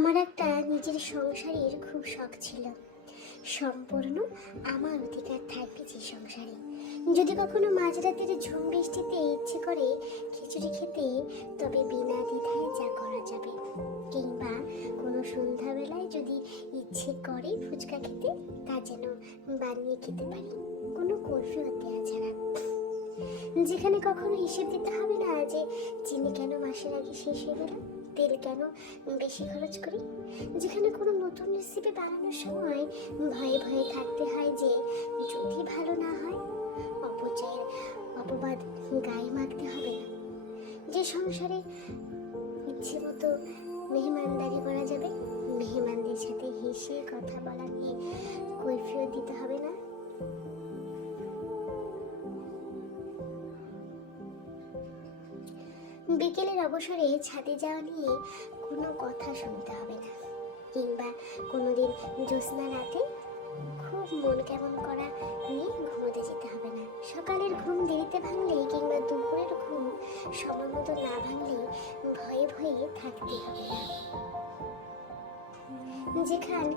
আমার একটা নিজের সংসারের খুব শখ ছিল। সম্পূর্ণ আমার অধিকার থাকবে যে সংসারে। যদি কখনো মাঝরাতের ঝুম বৃষ্টিতে ইচ্ছে করে খিচুড়ি খেতে, তবে বিনা দ্বিধায় যা করা যাবে। কিংবা কোনো সন্ধ্যাবেলায় যদি ইচ্ছে করে ফুচকা খেতে, তা যেন বানিয়ে খেতে পারি, কোনো কর্ফিউ দেওয়া ছাড়া। যেখানে কখনো হিসেব দিতে হবে না যে চিনি কেন মাসের আগে শেষ হয়ে গেল, তেল কেন বেশি খরচ করি। যেখানে কোনো নতুন রেসিপি বানানোর সময় ভয়ে ভয়ে থাকতে হয় যে যদি ভালো না হয় অপচয়ের অপবাদ গায়ে মাখতে হবে না। যে সংসারে ইচ্ছে মতো মেহমানদারি করা যাবে, মেহমানদের সাথে হেসে কথা বলা নিয়ে কৈফিয়ত দিতে হবে না। বিকেলের অবসরে ছাদে যাওয়া নিয়ে কোনো কথা শুনতে হবে না। কিংবা কোনোদিন জ্যোৎস্না রাতে খুব মন কেমন করা নিয়ে ঘুমোতে যেতে হবে না। সকালের ঘুম দেরিতে ভাঙলে কিংবা দুপুরের ঘুম সময় মতো না ভাঙলে ভয়ে ভয়ে থাকতে হবে না। যেখানে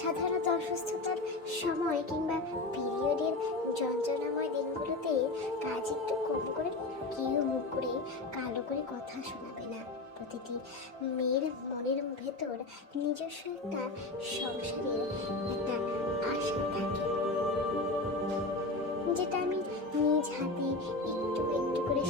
সাধারণত অসুস্থতার সময় কিংবা পিরিয়ডের যন্ত্রণাময় দিনগুলোতে কাজ একটু কম করে কেউ মুখ করে কালো করে কথা শোনাবে না। প্রতিটি মেয়ের মনের ভেতর নিজস্ব একটা সংসারের একটা আশা থাকে, যেটা আমি নিজ হাতে একটু একটু করে